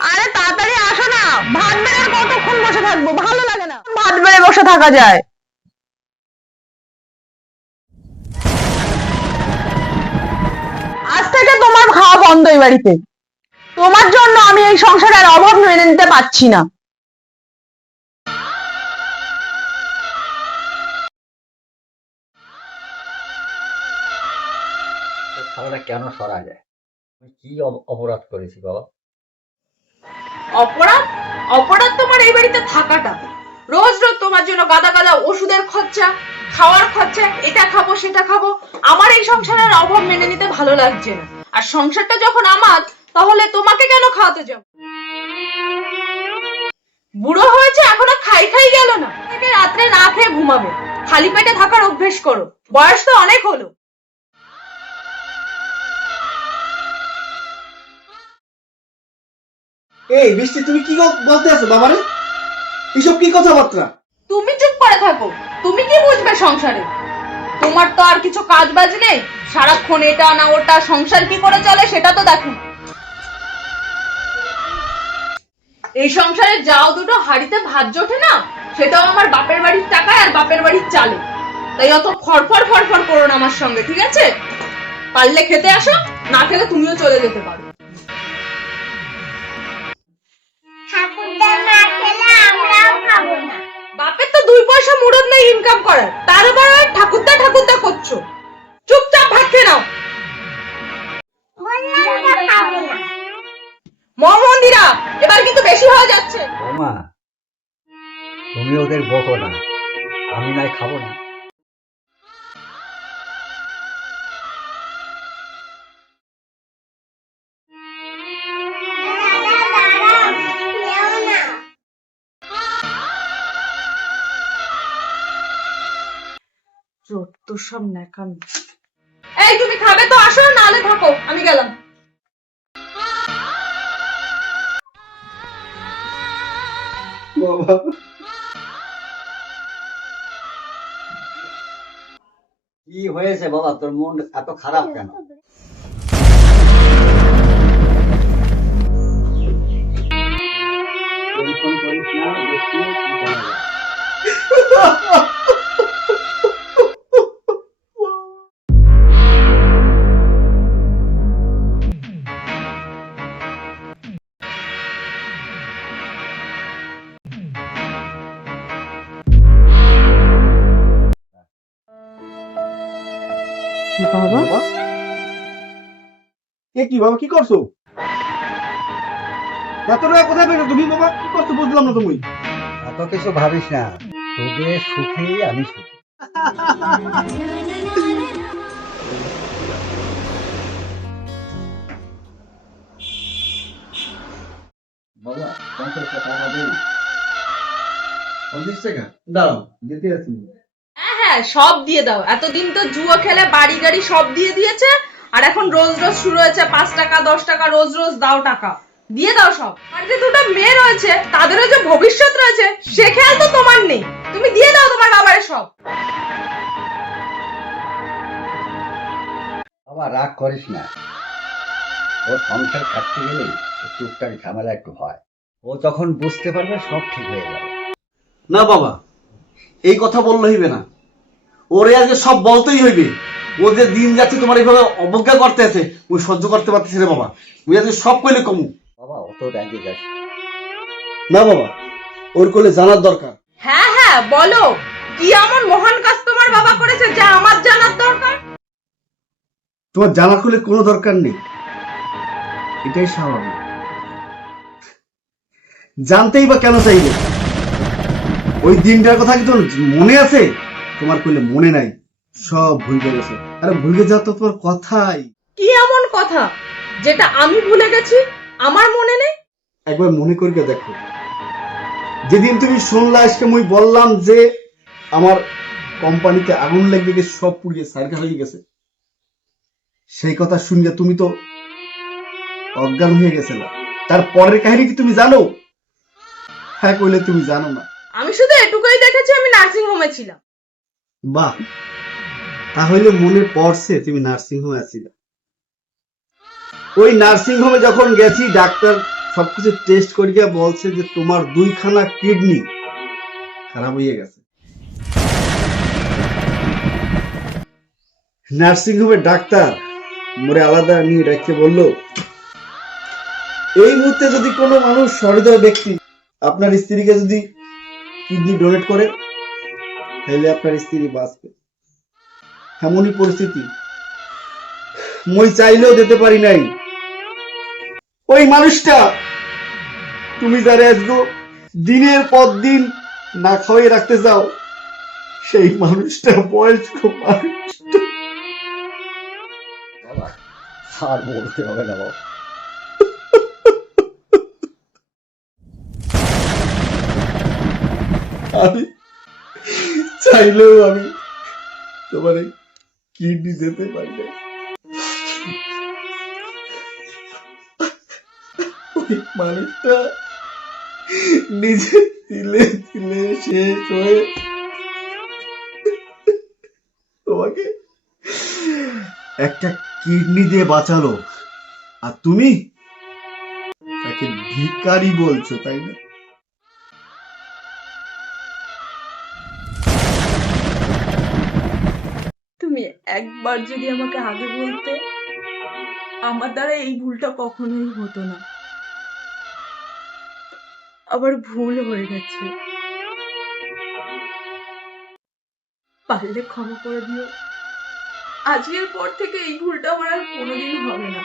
আরে তাড়াতাড়ি আসো না, ভাত বেড়ে আর কতক্ষণ বসে থাকবো, ভালো লাগে না ভাত বেড়ে বসে থাকা যায়। আজ থেকে তোমার খাওয়া বন্ধ এই বাড়িতে। তোমার জন্য আমি এই সংসারের অভাব মেনে নিতে পারছি না। থালাটা কেন সরা যায়? আমি কি অপরাধ করেছি বাবা? অপরাধ? অপরাধ তোমার এই বাড়িতে থাকাটা। রোজ রোজ তোমার জন্য গাদা গাদা ওষুধের খরচা, খাওয়ার খরচা, এটা খাবো সেটা খাবো। আমার এই সংসারের অভাব মেনে নিতে ভালো লাগছে না। আর সংসারটা যখন আমার, তাহলে তোমাকে কেন খাওয়াতে যাব? বুড়ো হয়েছে এখনো খাই খাই গেল না। থেকে রাত্রে না খেয়ে ঘুমাবে, খালি পেটে থাকার অভ্যেস করো। বয়স তো অনেক হলো। এই বৃষ্টি, তুমি কি বলতে আছো বাবারে? এসব কি কথাবার্তা? তুমি চুপ করে থাকো। তুমি কি বুঝবে সংসারে? তোমার তো আর কিছু কাজ বাজ নেই, সারাক্ষণ এটা না ওটা, সংসার কি করে চলে সেটা তো দেখো না। এই সংসারে যাও দুটো হাড়িতে ভাত জোটে না, সেটাও আমার বাপের বাড়ির টাকায় আর বাপের বাড়ির চালে। তাই অত ফরফর ফরফর করো না আমার সঙ্গে, ঠিক আছে? পারলে খেতে আসো, না খেলে তুমিও চলে যেতে পারো। বাপের তো 2 পয়সা মুরদ নেই ইনকাম করার, তার উপর ওই ঠাকুরদা ঠাকুরদা করছো। চুপচাপ ভাত খেয়ে নাও। মন্দিরা, এবার কিন্তু বেশি হয়ে যাচ্ছে। বৌমা, তুমি ওদের বকো না, আমি নাই খাবো না। যত সব ন্যাকামি। এই তুমি খাবে তো আসো, নালে থাকো, আমি গেলাম। বাবা, কি হয়েছে বাবা, তোর মন এত খারাপ কেন? টেনশন করিস না, দেখি কি করা যায়। বাবা, এ কি বাবা, কি করছো? এত টাকা কোথায় পেয়েছো তুমি বাবা? কি করছো বুঝলাম না তুমি। এত কিছু ভাবিস না, তোদের সুখে আমি সুখী। বাবা, 50 টাকা দেবো। 50 টাকা দাঁড়াও, দিতে আছি। হ্যাঁ হ্যাঁ, সব দিয়ে দাও। এতদিন তো জুয়া খেলে বাড়ি গাড়ি সব দিয়ে দিয়েছে, আর এখন রোজ রোজ শুরু হয়েছে 5 টাকা 10 টাকা, রোজ রোজ দাও টাকা। দিয়ে দাও সব। আর যে দুটো মেয়ে রয়েছে, তাদেরও যে ভবিষ্যৎ রয়েছে সে খেয়াল তো তোমার নেই। তুমি দিয়ে দাও তোমার বাবারে সব। বাবা, রাগ করিস না। ও সংসার কাটতে গেলে টুকটাক ঝামেলা একটু হয়। ও যখন বুঝতে পারবে সব ঠিক হয়ে যাবে। না বাবা, এই কথা বললে হইবে না। ওরে আজকে সব বলতেই হইবে। ও যে দিন যাচ্ছে তোমার এইভাবে অবজ্ঞা করতে আছে, ওই সহ্য করতে পারতেছি রে বাবা। ওই আজকে সব কইলে কমু। বাবা, অত রেগে যাস না। না বাবা, ওর কোলে জানার দরকার। হ্যাঁ হ্যাঁ, বলো কি এমন মহান কাজ তোমার বাবা করেছে যা আমার জানার দরকার? তোমার জানার কোলে কোনো দরকার নেই, এটাই স্বাভাবিক। জানতেই বা কেন চাইবে? ওই দিনটার কথা কি তোর মনে আছে? তোমার কোলে মনে নাই, সব ভুলে গেছে। আরে ভুলে যাও তো তোমার কথাই। কি এমন কথা যেটা আমি ভুলে গেছি, আমার মনে নেই? একবার মনে করিয়া দেখো, যেদিন তুমি শুনলা আজকে মুই বললাম যে আমার কোম্পানিতে আগুন লেগে গেছে, সব পুড়িয়ে সারকা হয়ে গেছে, সেই কথা শুনিয়া তুমি তো অজ্ঞান হয়ে গেছিলা। তার পরের কাহিনী কি তুমি জানো? হ্যাঁ কইলে তুমি জানো না। আমি শুধু এটুকুই দেখেছি, আমি নার্সিং হোমে ছিলাম। বাহ, তাহলে মনে পড়ছে তুমি নার্সিং হোমে আছিলা। ওই নার্সিং হোমে যখন গেছি, ডাক্তার সবকিছু টেস্ট করিয়া বলছে যে তোমার 2খানা কিডনি খারাপ হয়ে গেছে। নার্সিং হোমের ডাক্তার মোরে আলাদা নিয়ে রেখে বলল, এই মুহূর্তে যদি কোনো মানুষ সহৃদয় ব্যক্তি আপনার স্ত্রীকে যদি কিডনি ডোনেট করে তাহলে আপনার স্ত্রী বাঁচবে। এমনই পরিস্থিতি, মই চাইলেও দিতে পারি নাই। ওই মানুষটা তুমি যারা আজগো দিনের পর দিন না খাওয়াই রাখতে চাও, সেই মানুষটা বয়স্ক মানুষটা। বাবা আর বলতে হবে না বাবা। আমি চাইলেও আমি তোমার কিডনি দিতে পারি না। ওই মানুষটা নিজে তিলে তিলে শেষ হয়ে তোমাকে একটা কিডনি দিয়ে বাঁচালো, আর তুমি তাকে ভিখারি বলছো, তাই না? তুমি একবার যদি আমাকে আগে বলতে, আমার দ্বারা এই ভুলটা কখনোই হতো না। আবার ভুল হয়ে গেছে, পারলে ক্ষমা করে দিও। আজকের পর থেকে এই ভুলটা আমার আর কোনোদিন হবে না।